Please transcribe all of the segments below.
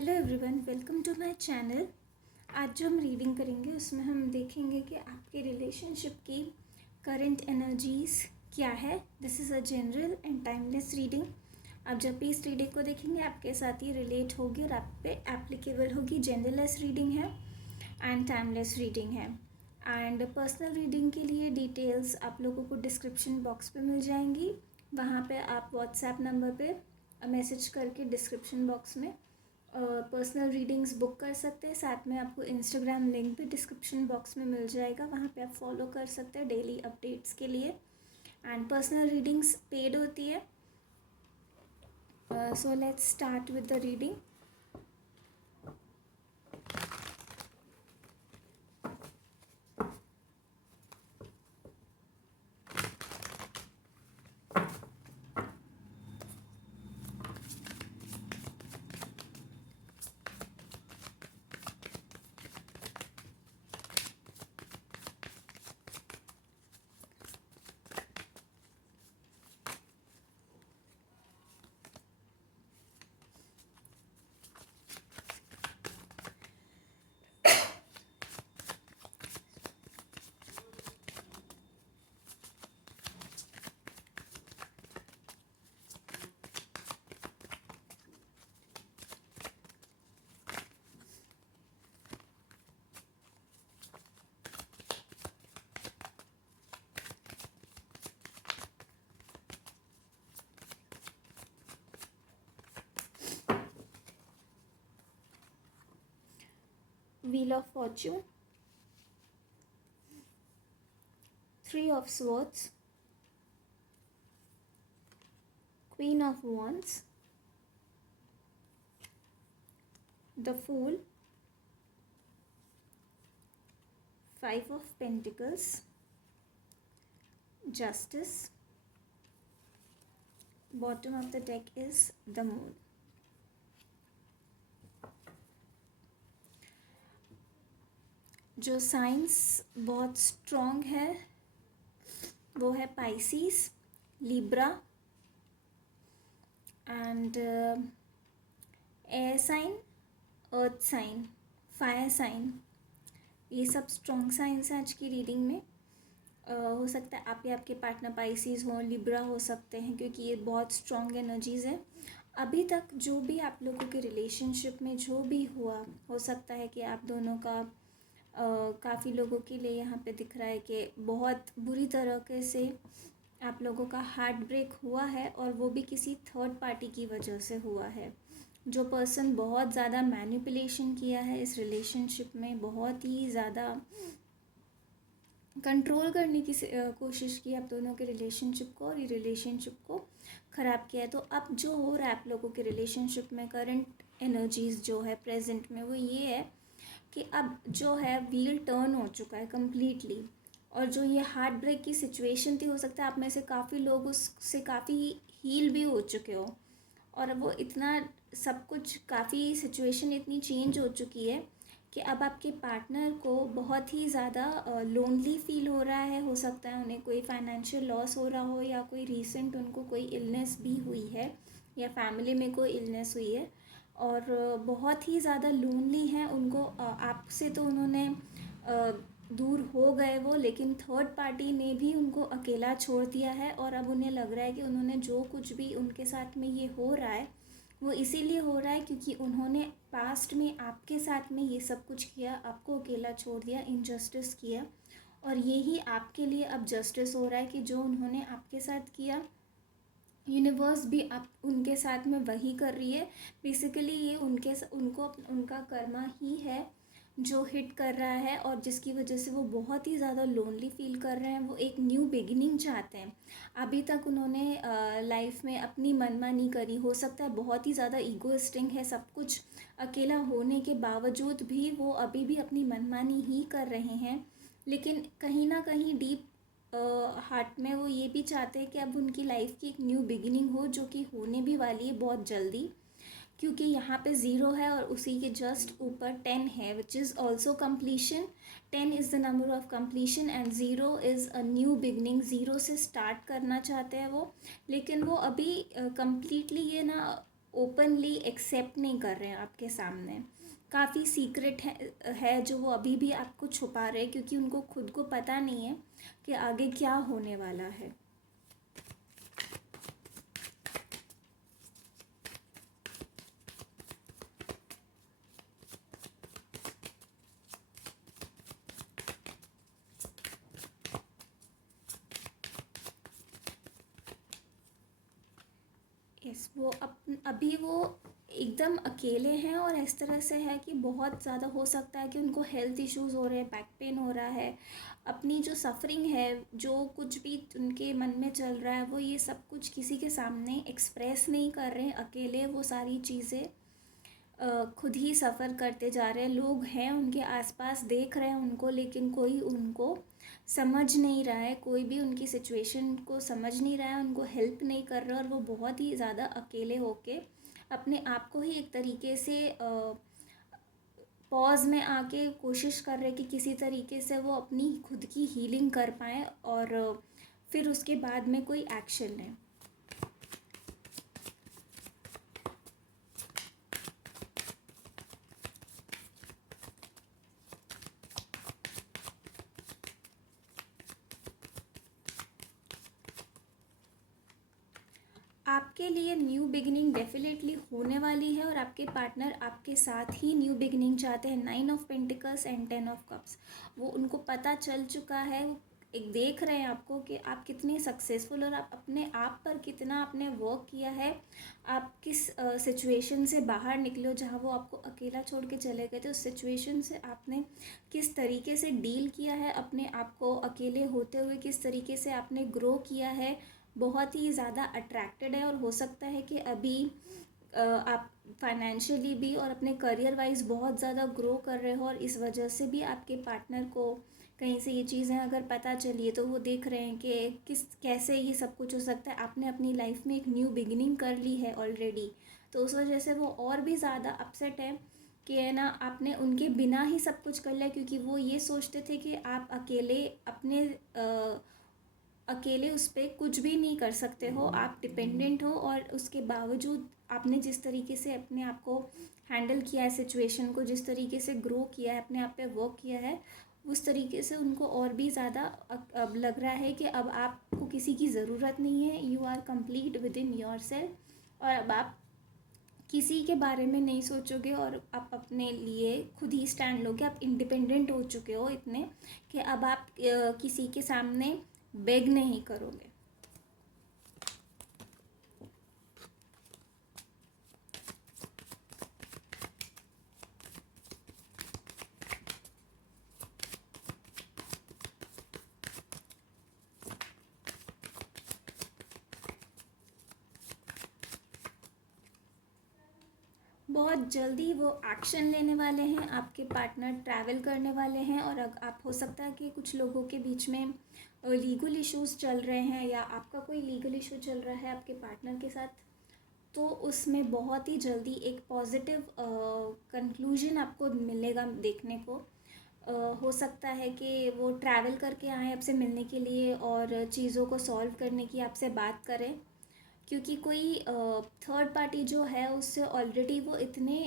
Hello everyone, welcome to my channel. आज जो हम रीडिंग करेंगे उसमें हम देखेंगे कि आपके रिलेशनशिप की करंट एनर्जीज़ क्या है। This is a general and timeless reading. आप जब भी इस रीडिंग को देखेंगे आपके साथ ये रिलेट होगी और आप पे एप्लीकेबल होगी। जनरलेस रीडिंग है एंड टाइमलेस रीडिंग है। एंड पर्सनल रीडिंग के लिए डिटेल्स आप लोगों को डिस्क्रिप्शन बॉक्स पे मिल जाएंगी। वहाँ पे आप व्हाट्सएप नंबर पे मैसेज करके डिस्क्रिप्शन बॉक्स में पर्सनल रीडिंग्स बुक कर सकते हैं। साथ में आपको इंस्टाग्राम लिंक भी डिस्क्रिप्शन बॉक्स में मिल जाएगा, वहाँ पे आप फॉलो कर सकते हैं डेली अपडेट्स के लिए। एंड पर्सनल रीडिंग्स पेड होती है। So let's start with the reading. Wheel of Fortune, Three of Swords, Queen of Wands, the Fool, Five of Pentacles, Justice. Bottom of the deck is the Moon. जो signs बहुत strong है वो है Pisces, Libra and air sign, earth sign, fire sign. ये सब strong science हैं आज की रीडिंग में। हो सकता है आप या आपके पार्टनर पाइसिस हो, लिब्रा हो सकते हैं, क्योंकि ये बहुत स्ट्रॉन्ग एनर्जीज़ है। अभी तक जो भी आप लोगों के रिलेशनशिप में जो भी हुआ, हो सकता है कि आप दोनों का काफ़ी लोगों के लिए यहाँ पे दिख रहा है कि बहुत बुरी तरीके से आप लोगों का हार्ट ब्रेक हुआ है, और वो भी किसी थर्ड पार्टी की वजह से हुआ है। जो पर्सन बहुत ज़्यादा मैनिपुलेशन किया है इस रिलेशनशिप में, बहुत ही ज़्यादा कंट्रोल करने की कोशिश की आप दोनों के रिलेशनशिप को, और ये रिलेशनशिप को ख़राब किया है। तो अब जो हो रहा है आप लोगों के रिलेशनशिप में, करंट एनर्जीज़ जो है प्रेजेंट में, वो ये है कि अब जो है व्हील टर्न हो चुका है कम्प्लीटली। और जो ये हार्ट ब्रेक की सिचुएशन थी, हो सकता है आप में से काफ़ी लोग उससे काफ़ी हील भी हो चुके हो, और वो इतना सब कुछ, काफ़ी सिचुएशन इतनी चेंज हो चुकी है कि अब आपके पार्टनर को बहुत ही ज़्यादा लोनली फील हो रहा है। हो सकता है उन्हें कोई फाइनेंशियल लॉस हो रहा हो, या कोई रीसेंट उनको कोई इलनेस भी हुई है, या फैमिली में कोई इलनेस हुई है, और बहुत ही ज़्यादा लोनली हैं उनको। आपसे तो उन्होंने दूर हो गए वो, लेकिन थर्ड पार्टी ने भी उनको अकेला छोड़ दिया है। और अब उन्हें लग रहा है कि उन्होंने जो कुछ भी उनके साथ में ये हो रहा है, वो इसीलिए हो रहा है क्योंकि उन्होंने पास्ट में आपके साथ में ये सब कुछ किया, आपको अकेला छोड़ दिया, इनजस्टिस किया। और यही आपके लिए अब जस्टिस हो रहा है कि जो उन्होंने आपके साथ किया, यूनिवर्स भी आप उनके साथ में वही कर रही है। बेसिकली ये उनका कर्मा ही है जो हिट कर रहा है, और जिसकी वजह से वो बहुत ही ज़्यादा लोनली फील कर रहे हैं। वो एक न्यू बिगिनिंग चाहते हैं। अभी तक उन्होंने लाइफ में अपनी मनमानी करी, हो सकता है बहुत ही ज़्यादा ईगोइस्टिक है, सब कुछ अकेला होने के बावजूद भी वो अभी भी अपनी मनमानी ही कर रहे हैं। लेकिन कहीं ना कहीं डीप हार्ट में वो ये भी चाहते हैं कि अब उनकी लाइफ की एक न्यू बिगिनिंग हो, जो कि होने भी वाली है बहुत जल्दी। क्योंकि यहाँ पे 0 है और उसी के जस्ट ऊपर 10 है, which is also completion. 10 is the number of completion and 0 is a new beginning. 0 से स्टार्ट करना चाहते हैं वो, लेकिन वो अभी कम्प्लीटली ये ना ओपनली एक्सेप्ट नहीं कर रहे हैं आपके सामने। काफ़ी सीक्रेट है जो वो अभी भी आपको छुपा रहे हैं, क्योंकि उनको खुद को पता नहीं है कि आगे क्या होने वाला है। यस, वो अभी वो एकदम अकेले हैं, और इस तरह से है कि बहुत ज़्यादा हो सकता है कि उनको हेल्थ इश्यूज़ हो रहे हैं, बैक पेन हो रहा है, अपनी जो सफरिंग है, जो कुछ भी उनके मन में चल रहा है, वो ये सब कुछ किसी के सामने एक्सप्रेस नहीं कर रहे हैं। अकेले वो सारी चीज़ें खुद ही सफ़र करते जा रहे हैं। लोग हैं उनके आसपास, देख रहे हैं उनको, लेकिन कोई उनको समझ नहीं रहा है, कोई भी उनकी सिचुएशन को समझ नहीं रहा है, उनको हेल्प नहीं कर रहा, और वो बहुत ही ज़्यादा अकेले होके अपने आप को ही एक तरीके से पॉज में आके कोशिश कर रहे कि किसी तरीके से वो अपनी खुद की हीलिंग कर पाएँ, और फिर उसके बाद में कोई एक्शन लें। आपके लिए न्यू बिगिनिंग डेफिनेटली होने वाली है, और आपके पार्टनर आपके साथ ही न्यू बिगिनिंग चाहते हैं। 9 of pentacles and 10 of cups, वो उनको पता चल चुका है। वो एक देख रहे हैं आपको कि आप कितने सक्सेसफुल, और आप अपने आप पर कितना आपने वर्क किया है। आप किस सिचुएशन से बाहर निकले हो, जहाँ वो आपको अकेला छोड़ के चले गए थे, उस सिचुएशन से आपने किस तरीके से डील किया है, अपने आप को अकेले होते हुए किस तरीके से आपने ग्रो किया है। बहुत ही ज़्यादा अट्रैक्टेड है, और हो सकता है कि अभी आप फाइनेंशियली भी और अपने करियर वाइज बहुत ज़्यादा ग्रो कर रहे हो, और इस वजह से भी आपके पार्टनर को कहीं से ये चीज़ें अगर पता चली है, तो वो देख रहे हैं कि कैसे ये सब कुछ हो सकता है। आपने अपनी लाइफ में एक न्यू बिगिनिंग कर ली है ऑलरेडी, तो उस वजह से वो और भी ज़्यादा अपसेट है कि है ना, आपने उनके बिना ही सब कुछ कर लिया, क्योंकि वो ये सोचते थे कि आप अकेले अपने अकेले उस पर कुछ भी नहीं कर सकते हो, आप डिपेंडेंट हो। और उसके बावजूद आपने जिस तरीके से अपने आप को हैंडल किया है, सिचुएशन को जिस तरीके से ग्रो किया है, अपने आप पे वर्क किया है, उस तरीके से उनको और भी ज़्यादा अब लग रहा है कि अब आपको किसी की ज़रूरत नहीं है। You are complete within yourself, और अब आप किसी के बारे में नहीं सोचोगे, और आप अपने लिए खुद ही स्टैंड लोगे। आप इंडिपेंडेंट हो चुके हो इतने कि अब आप किसी के सामने बेग नहीं करोगे। बहुत जल्दी वो एक्शन लेने वाले हैं, आपके पार्टनर ट्रैवल करने वाले हैं, और आप हो सकता है कि कुछ लोगों के बीच में लीगल इश्यूज़ चल रहे हैं, या आपका कोई लीगल इशू चल रहा है आपके पार्टनर के साथ, तो उसमें बहुत ही जल्दी एक पॉजिटिव कंक्लूजन आपको मिलेगा देखने को। हो सकता है कि वो ट्रैवल करके आए आपसे मिलने के लिए, और चीज़ों को सॉल्व करने की आपसे बात करें, क्योंकि कोई थर्ड पार्टी जो है उससे ऑलरेडी वो इतने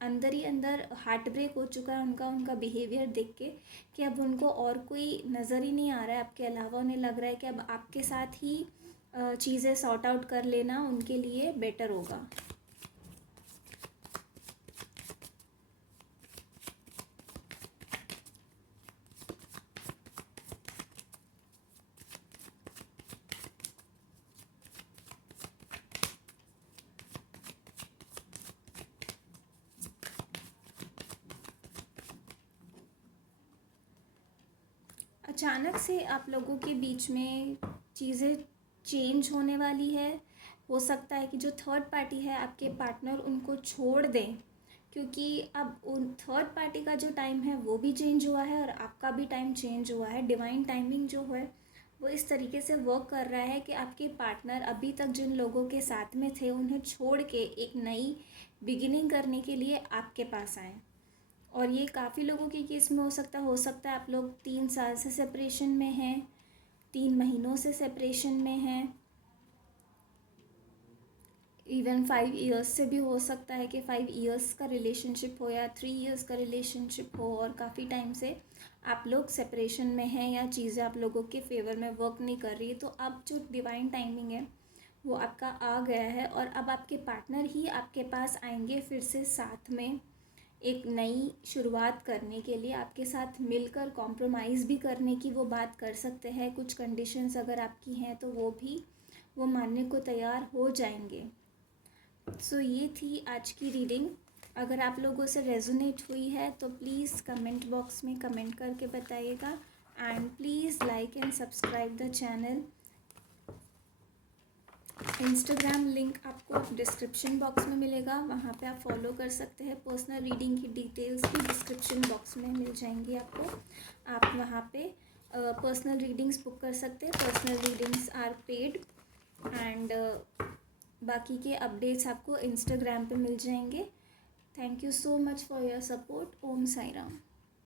अंदर ही अंदर हार्ट ब्रेक हो चुका है उनका उनका बिहेवियर देख के, कि अब उनको और कोई नज़र ही नहीं आ रहा है आपके अलावा। उन्हें लग रहा है कि अब आपके साथ ही चीज़ें सॉर्ट आउट कर लेना उनके लिए बेटर होगा। अचानक से आप लोगों के बीच में चीज़ें चेंज होने वाली है। हो सकता है कि जो थर्ड पार्टी है आपके पार्टनर उनको छोड़ दें, क्योंकि अब उन थर्ड पार्टी का जो टाइम है वो भी चेंज हुआ है, और आपका भी टाइम चेंज हुआ है। डिवाइन टाइमिंग जो है वो इस तरीके से वर्क कर रहा है कि आपके पार्टनर अभी तक जिन लोगों के साथ में थे उन्हें छोड़ के एक नई बिगिनिंग करने के लिए आपके पास आए। और ये काफ़ी लोगों के केस में हो सकता है आप लोग 3 साल से सेपरेशन में हैं, 3 महीनों से सेपरेशन में हैं। इवन 5 इयर्स से भी हो सकता है कि 5 इयर्स का रिलेशनशिप हो या 3 इयर्स का रिलेशनशिप हो और काफ़ी टाइम से आप लोग सेपरेशन में हैं या चीज़ें आप लोगों के फेवर में वर्क नहीं कर रही है। तो अब जो डिवाइन टाइमिंग है वो आपका आ गया है और अब आपके पार्टनर ही आपके पास आएंगे फिर से साथ में एक नई शुरुआत करने के लिए, आपके साथ मिलकर कॉम्प्रोमाइज़ भी करने की वो बात कर सकते हैं। कुछ कंडीशंस अगर आपकी हैं तो वो भी वो मानने को तैयार हो जाएंगे। सो ये थी आज की रीडिंग। अगर आप लोगों से रेजोनेट हुई है तो प्लीज़ कमेंट बॉक्स में कमेंट करके बताइएगा and please like and subscribe the channel. Instagram link आपको डिस्क्रिप्शन बॉक्स में मिलेगा, वहाँ पे आप फॉलो कर सकते हैं। पर्सनल रीडिंग की डिटेल्स भी डिस्क्रिप्शन बॉक्स में मिल जाएंगी आपको। आप वहाँ पे पर्सनल रीडिंग्स बुक कर सकते हैं। Personal readings are paid and बाकी के अपडेट्स आपको इंस्टाग्राम पे मिल जाएंगे। Thank you so much for your support. Om Sai Ram.